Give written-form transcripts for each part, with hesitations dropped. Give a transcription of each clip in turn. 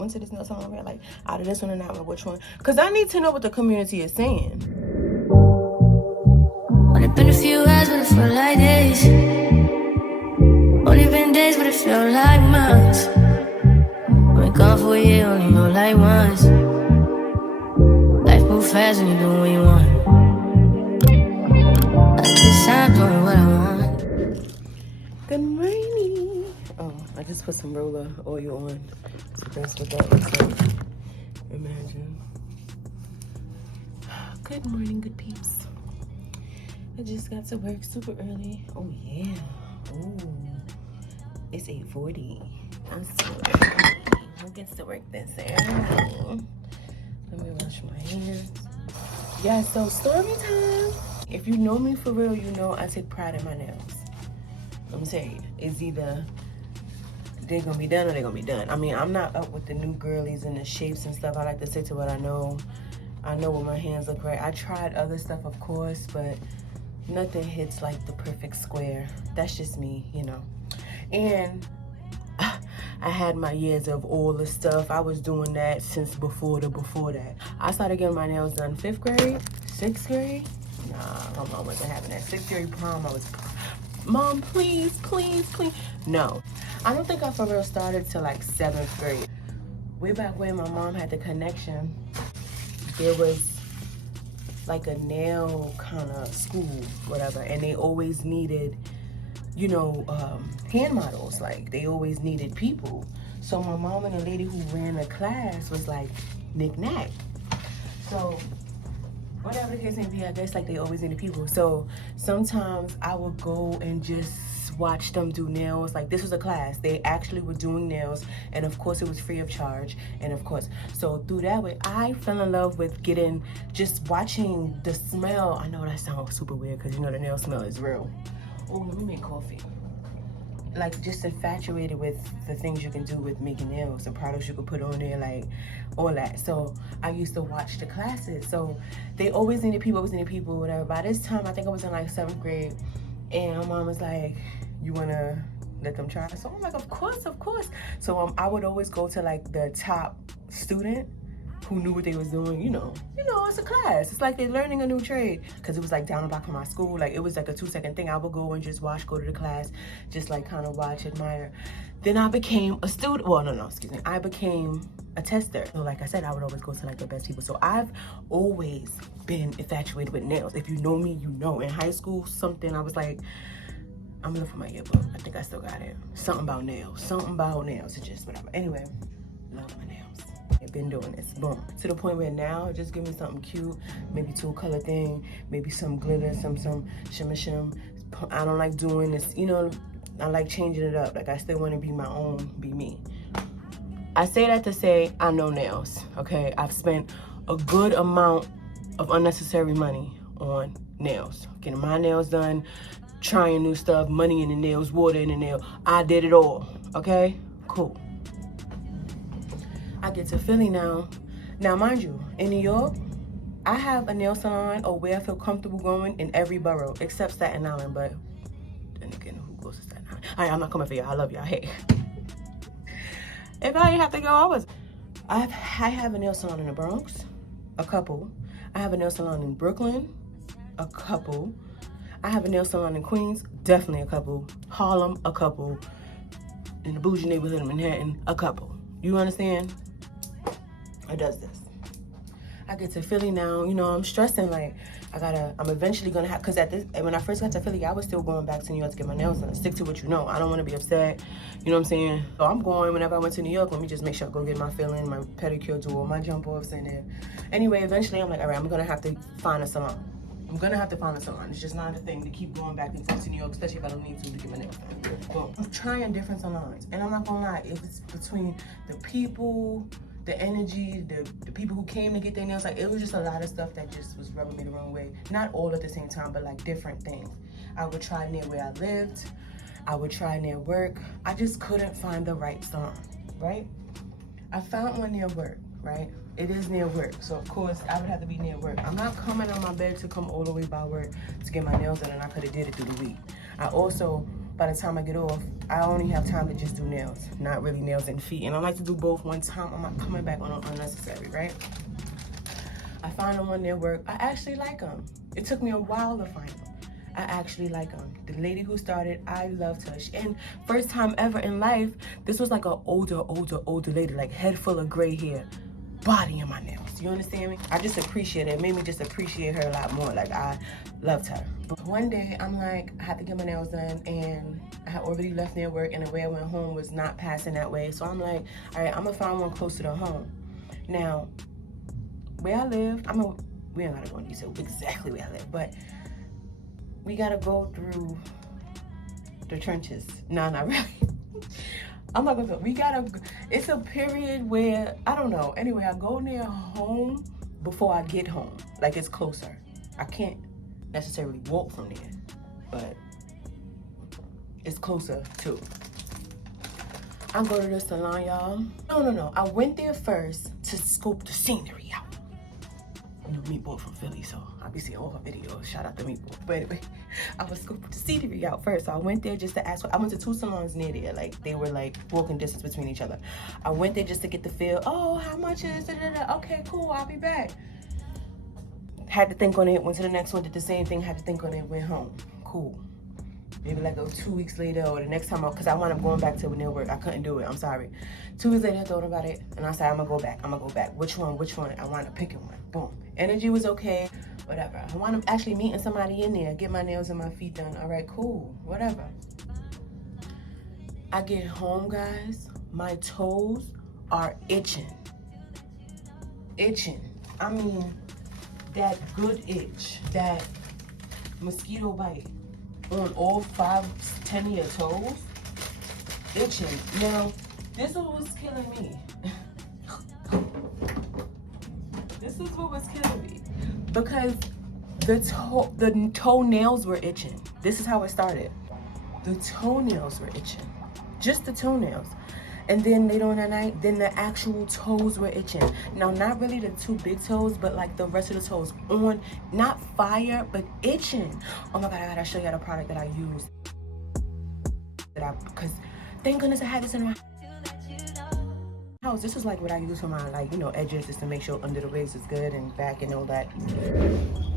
went to this nail salon, we're like, out of this one and that one, which one? Because I need to know what the community is saying. Only been a few hours, but it felt like days. Only been days, but it felt like months. Been gone for a year, only know like once. Life moves fast when you do what you want. At this time, doing what I want. Good morning. Oh, I just put some roller oil on. So that's what that looks like. Imagine. Good morning, good peeps. I just got to work super early. Oh yeah. Oh, it's 8:40. I'm so early. Who gets to work this early? Let me wash my hands. Yeah, so story time. If you know me for real, you know I take pride in my nails. I'm saying it's either they're gonna be done or they're gonna be done. I mean, I'm not up with the new girlies and the shapes and stuff. I like to stick to what I know. I know what my hands look right. I tried other stuff, of course, but nothing hits like the perfect square. That's just me, you know. And I had my years of all the stuff. I was doing that since before that. I started getting my nails done 5th grade, 6th grade. Nah, my mom wasn't having that. 6th grade prom, I was, Mom, please, please, please. No, I don't think I for real started till like 7th grade. Way back when my mom had the connection, there was like a nail kind of school, whatever, and they always needed, you know, hand models. Like they always needed people. So my mom and the lady who ran the class was like knick-knack. So whatever the case may be, I guess like they always needed people. So sometimes I would go and just watch them do nails. Like this was a class, they actually were doing nails, and of course it was free of charge. And of course, so through that way, I fell in love with just watching the smell. I know that sounds super weird because you know the nail smell is real. Oh, let me make coffee. Like just infatuated with the things you can do with making nails, the products you could put on there, like all that. So I used to watch the classes. So they always needed people, whatever. By this time, I think I was in like 7th grade, and my mom was like, you wanna let them try? So I'm like, of course, of course. So I would always go to like the top student who knew what they was doing. You know, it's a class. It's like they're learning a new trade. Cause it was like down the block from my school. Like it was like a 2-second thing. I would go and just watch, go to the class, just like kind of watch, admire. Then I became a student. Well, no, excuse me. I became a tester. So like I said, I would always go to like the best people. So I've always been infatuated with nails. If you know me, you know. In high school, something I was like, I'm looking for my yearbook. I think I still got it. Something about nails. It's just whatever. Anyway, love my nails. I've been doing this, boom. To the point where now, just give me something cute, maybe 2-color thing, maybe some glitter, some shimmer shim. I don't like doing this, you know, I like changing it up. Like I still want to be my own, be me. I say that to say I know nails, okay? I've spent a good amount of unnecessary money on nails. Getting my nails done, trying new stuff, money in the nails, water in the nail. I did it all, okay? Cool. I get to Philly now. Now, mind you, in New York, I have a nail salon or where I feel comfortable going in every borough except Staten Island, but then again, who goes to Staten Island? All right, I'm not coming for y'all. I love y'all. Hey. If I didn't have to go, I have a nail salon in the Bronx, a couple. I have a nail salon in Brooklyn, a couple. I have a nail salon in Queens, definitely a couple. Harlem, a couple. In the bougie neighborhood of Manhattan, a couple. You understand? It does this. I get to Philly now, you know, I'm stressing like I'm eventually gonna have, cause when I first got to Philly, I was still going back to New York to get my nails done. Stick to what you know. I don't wanna be upset, you know what I'm saying? So I'm going, whenever I went to New York, let me just make sure I go get my fill-in, my pedicure, do all my jump offs in there. Anyway, eventually I'm like, all right, I'm gonna have to find a salon. It's just not a thing to keep going back and forth to New York, especially if I don't need to get my nails done. Well, I'm trying different salons, and I'm not gonna lie, it's between the people, the energy, the people who came to get their nails, like it was just a lot of stuff that just was rubbing me the wrong way. Not all at the same time, but like different things. I would try near where I lived. I would try near work. I just couldn't find the right salon, right? I found one near work, right? It is near work, so of course I would have to be near work. I'm not coming on my bed to come all the way by work to get my nails done, and I could have did it through the week. I also by the time I get off, I only have time to just do nails, not really nails and feet. And I like to do both one time. I'm not coming back on unnecessary, right? I find them when they work. I actually like them. It took me a while to find them. I actually like them. The lady who started, I loved her. And first time ever in life, this was like an older lady, like head full of gray hair, body in my nails. You understand me? I just appreciate it. It made me just appreciate her a lot more. Like, I loved her. But one day, I'm like, I had to get my nails done, and I had already left near work, and the way I went home was not passing that way. So I'm like, all right, I'm gonna find one closer to home. Now, where I live, we ain't gotta go into detail exactly where I live, but we gotta go through the trenches. No, not really. I'm not gonna, it's a period where, I don't know. Anyway, I go near home before I get home. Like, it's closer. I can't necessarily walk from there, but it's closer too. I go to the salon, y'all. No. I went there first to scope the scenery out. You know, Meatball from Philly, so I'll be seeing all her videos. Shout out to Meatball. But anyway, I was scoping the scenery out first. So I went there just to ask. I went to 2 salons near there. Like, they were like walking distance between each other. I went there just to get the feel. Oh, how much is it? Okay, cool. I'll be back. Had to think on it. Went to the next one. Did the same thing. Had to think on it. Went home. Cool. Maybe like 2 weeks later or the next time, because I wound up going back to nail work. I couldn't do it. I'm sorry. 2 weeks later, I thought about it, and I said, I'm gonna go back. Which one? I wound up picking one. Boom. Energy was okay. Whatever. I wound up actually meeting somebody in there, get my nails and my feet done. All right, cool. Whatever. I get home, guys. My toes are itching. I mean, that good itch, that mosquito bite on all 5, 10 of your toes, itching. Now, this is what was killing me. Because the toenails were itching. This is how it started. The toenails were itching. Just the toenails. And then later on that night, then the actual toes were itching. Now, not really the 2 big toes, but like the rest of the toes on, not fire, but itching. Oh my God, I gotta show you the product that I used. Because thank goodness I had this in my house. This is like what I use for my, like, you know, edges, just to make sure under the wigs is good and back and all that.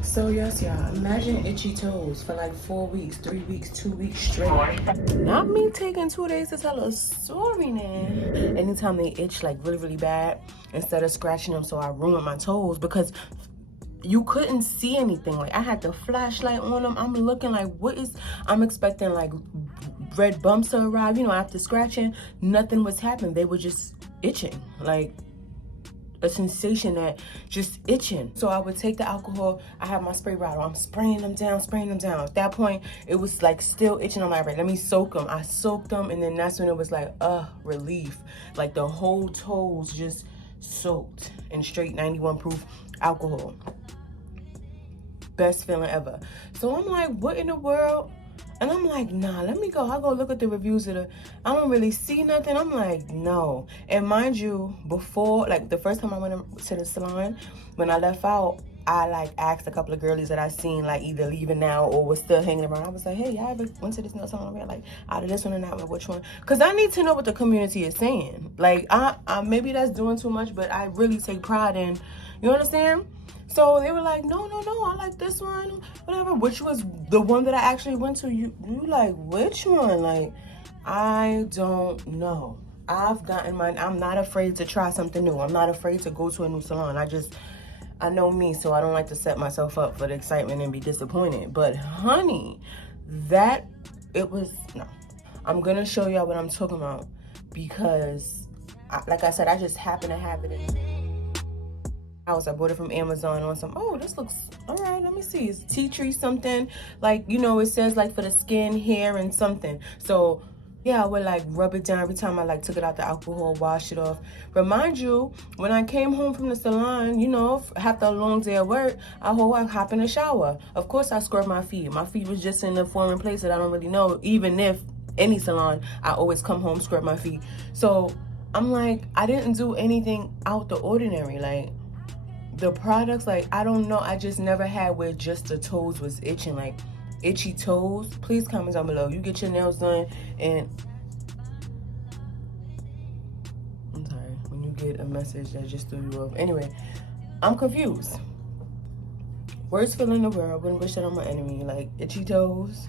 So yes, y'all, imagine itchy toes for like 4 weeks, 3 weeks, 2 weeks straight. Not me taking 2 days to tell a story, man. Anytime they itch like really, really bad, instead of scratching them so I ruined my toes, because you couldn't see anything. Like, I had the flashlight on them. I'm looking like, I'm expecting like red bumps to arrive, you know, after scratching. Nothing was happening. They were just itching, like a sensation that just itching. So I would take the alcohol. I have my spray bottle. I'm spraying them down. At that point, it was like still itching. I'm like, right, let me soak them. I soaked them, and then that's when it was like, relief. Like the whole toes just soaked in straight 91 proof alcohol. Best feeling ever. So I'm like, what in the world? And I'm like, nah, let me go. I go look at the reviews of I don't really see nothing. I'm like, no. And mind you, before, like the first time I went to the salon, when I left out, I like asked a couple of girlies that I seen like either leaving now or was still hanging around. I was like, hey, y'all ever went to this nail salon? Like, out of this one and that one, which one? Because I need to know what the community is saying. Like, I maybe that's doing too much, but I really take pride in, you understand? So they were like, no, I like this one, whatever, which was the one that I actually went to. You like, which one? Like, I don't know. I've gotten mine. I'm not afraid to try something new. I'm not afraid to go to a new salon. I know me, so I don't like to set myself up for the excitement and be disappointed. But honey, no. I'm gonna show y'all what I'm talking about, because like I said, I just happen to have it in house. I bought it from Amazon on some, this looks all right, let me see, it's tea tree something, like, you know, it says like for the skin, hair, and something. So yeah, I would like rub it down every time I like took it out the alcohol, wash it off. Remind you, when I came home from the salon, you know, after a long day at work, I hop in the shower. Of course I scrub my feet. My feet was just in a foreign place that I don't really know. Even if any salon, I always come home, scrub my feet. So I'm like, I didn't do anything out the ordinary. Like, the products, like, I don't know, I just never had where just the toes was itching. Like, itchy toes, please comment down below. You get your nails done and I'm sorry, when you get a message that just threw you off. Anyway, I'm confused. Worst feeling in the world. Wouldn't wish that on my enemy. Like, itchy toes.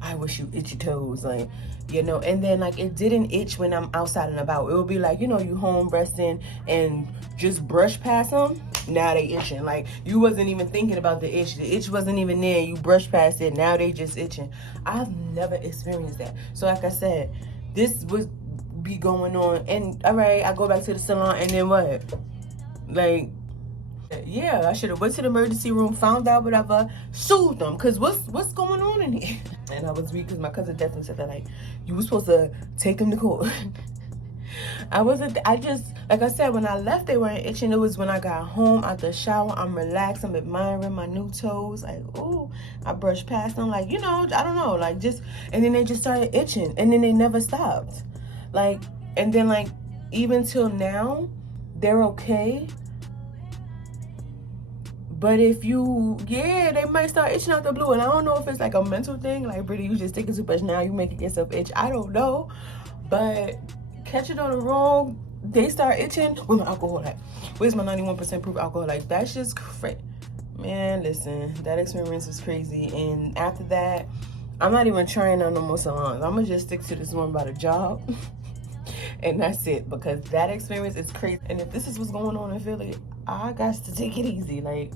I wish you itchy toes. Like, you know, and then like it didn't itch when I'm outside and about. It would be like, you know, you home resting and just brush past them. Now they itching. Like, you wasn't even thinking about the itch. The itch wasn't even there. You brush past it. Now they just itching. I've never experienced that. So like I said, this would be going on. And all right, I go back to the salon and then what? Like, yeah, I should have went to the emergency room, found out whatever, sued them. Cause what's going on in here? And I was weak because my cousin definitely said that, like, you were supposed to take them to court. I just, like I said, when I left, they weren't itching. It was when I got home out the shower, I'm relaxed, I'm admiring my new toes. Like, ooh, I brushed past them, like, you know, I don't know, like just, and then they just started itching and then they never stopped. Like, and then like, even till now, they're okay. But if you, yeah, they might start itching out the blue. And I don't know if it's like a mental thing. Like, Brit, you just thinking too much now. You making yourself itch. I don't know. But catch it on the wrong, they start itching. Where's my alcohol at? Where's my 91% proof alcohol? Like, that's just crazy. Man, listen, that experience was crazy. And after that, I'm not even trying on no more salons. I'm going to just stick to this one about a job. And that's it. Because that experience is crazy. And if this is what's going on in Philly, I got to take it easy. Like,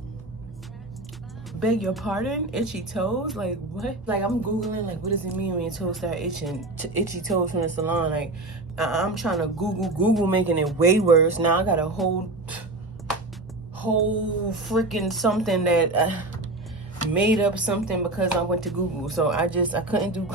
beg your pardon, itchy toes? Like, what? Like, I'm Googling, like, what does it mean when your toes start itching? Itchy toes from the salon. Like, I'm trying to Google making it way worse. Now I got a whole freaking something that made up something because I went to Google. So I couldn't do.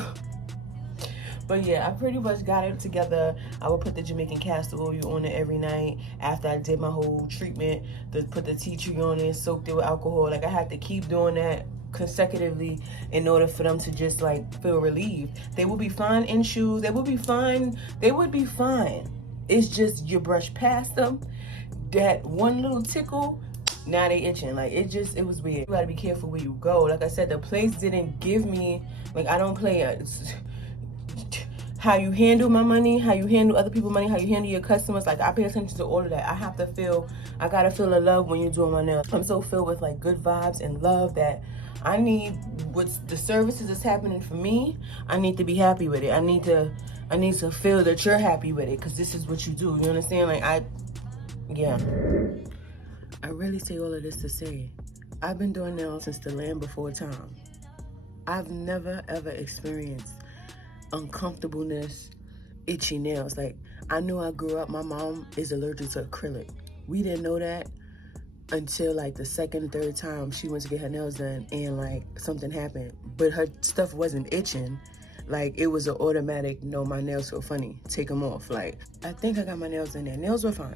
But yeah, I pretty much got it together. I would put the Jamaican castor oil on it every night after I did my whole treatment. Put the tea tree on it, soaked it with alcohol. Like, I had to keep doing that consecutively in order for them to just like feel relieved. They would be fine in shoes. They would be fine. They would be fine. It's just you brush past them. That one little tickle, now they itching. Like, it was weird. You gotta be careful where you go. Like I said, the place didn't give me, like, I don't play how you handle my money, how you handle other people's money, how you handle your customers. Like, I pay attention to all of that. I gotta feel the love when you're doing my nails. I'm so filled with like good vibes and love that I need what's the services that's happening for me. I need to be happy with it. I need to feel that you're happy with it, because this is what you do. You understand? Like, yeah. I really say all of this to say, I've been doing nails since the land before time. I've never ever experienced uncomfortableness, itchy nails. Like, I knew I grew up, my mom is allergic to acrylic. We didn't know that until like the second or third time she went to get her nails done and like something happened. But her stuff wasn't itching. Like, it was an automatic, no, my nails feel funny, take them off. Like, I think I got my nails in there. Nails were fine.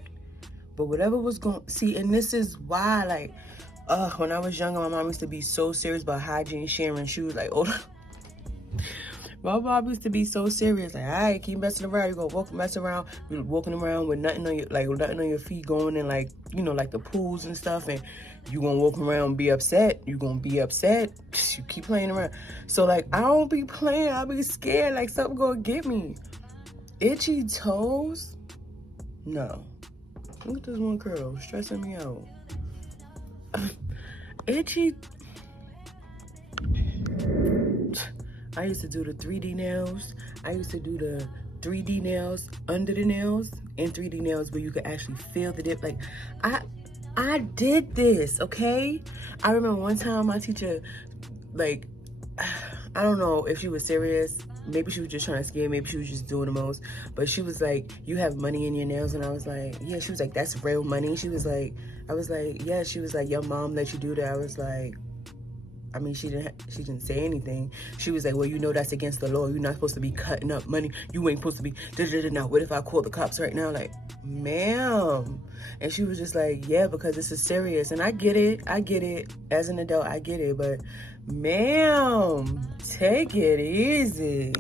But whatever was going, see, and this is why, like, when I was younger, my mom used to be so serious about hygiene, sharing shoes. Like, oh, my mom used to be so serious. Like, all right, keep messing around. You're gonna mess around. You're walking around with nothing on your, like, nothing on your feet, going in, like, you know, like the pools and stuff. And you gonna walk around and be upset. You're gonna be upset. You keep playing around. So, like, I don't be playing. I be scared, like, something gonna get me. Itchy toes? No. Look at this one curl, stressing me out. Itchy. I used to do the 3D nails. I used to do the 3D nails under the nails and 3D nails where you could actually feel the dip. Like, I did this, okay? I remember one time my teacher, like, I don't know if she was serious. Maybe she was just trying to scare me. Maybe she was just doing the most. But she was like, you have money in your nails? And I was like, yeah. She was like, that's real money? She was like, I was like, yeah. She was like, your mom let you do that? I was like, I mean, she didn't say anything. She was like, well, you know that's against the law. You're not supposed to be cutting up money. You ain't supposed to be, now what if I call the cops right now? Like, ma'am. And she was just like, yeah, because this is serious. And I get it. As an adult, I get it. But ma'am, take it easy.